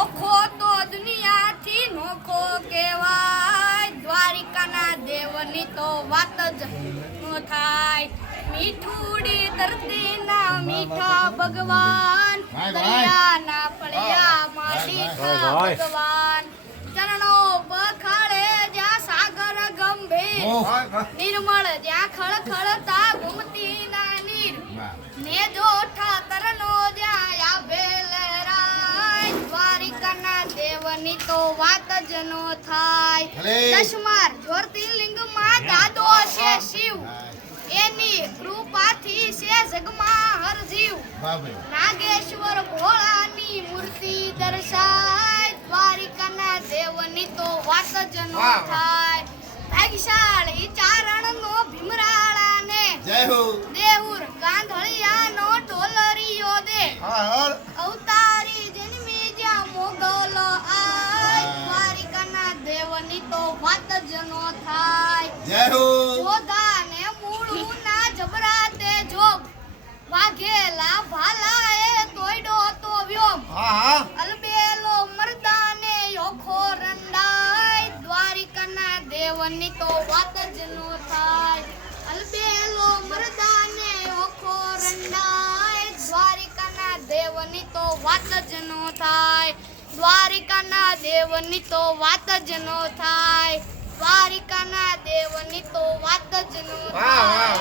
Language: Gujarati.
ઓખો તો દુનિયાથી નોખો કહેવાય, દ્વારિકાના દેવની તો વાત જ ન થાય. મીઠુડી ધરતીના મીઠા ભગવાન, દરિયાના પળિયા માટીના ભગવાન, ચરણો બખાડે જ્યાં સાગર ગંભીર, નિર્મળ જ્યાં ખળખળતા ઘૂમતી ના નીર, ને જોઠા તરનો જ્યાં આભે લહેરાય, દ્વારિકાના દેવની તો વાત જ ન થાય. દશમાર જ્યોતિર્લિંગમાં દાદો છે શિવ, એની કૃપાથી છે જગમાં હર જીવ. નાગેશ્વર ભોળાની મૂર્તિ દર્શાય, દ્વારિકાના દેવની તો વાત જ ન થાય. ભાગ્યશાળી ચારણનો ભીમરાળાને દેહુર કાંધળિયાનો ઢોલરિયો દે, અવતારી જન્મી જ્યાં મોગલ આય, દ્વારિકાના દેવની તો વાત જ ન થાય. જોધાને મૂળુના જબરાતે જોગ, વાઘેલા ભાલાએ તોયડો તો વ્યોમ, અલબેલો મરદાને ઓખો રંડાય, દ્વારિકાના દેવની તો વાત જ ન થાય. અલબેલો મરદાને ઓખો રંડાય, દ્વારિકાના દેવની તો વાત જ ન થાય. દ્વારિકાના દેવની તો વાત જ ન થાય. દ્વારિકાના દેવની તો વાત જ ન થાય.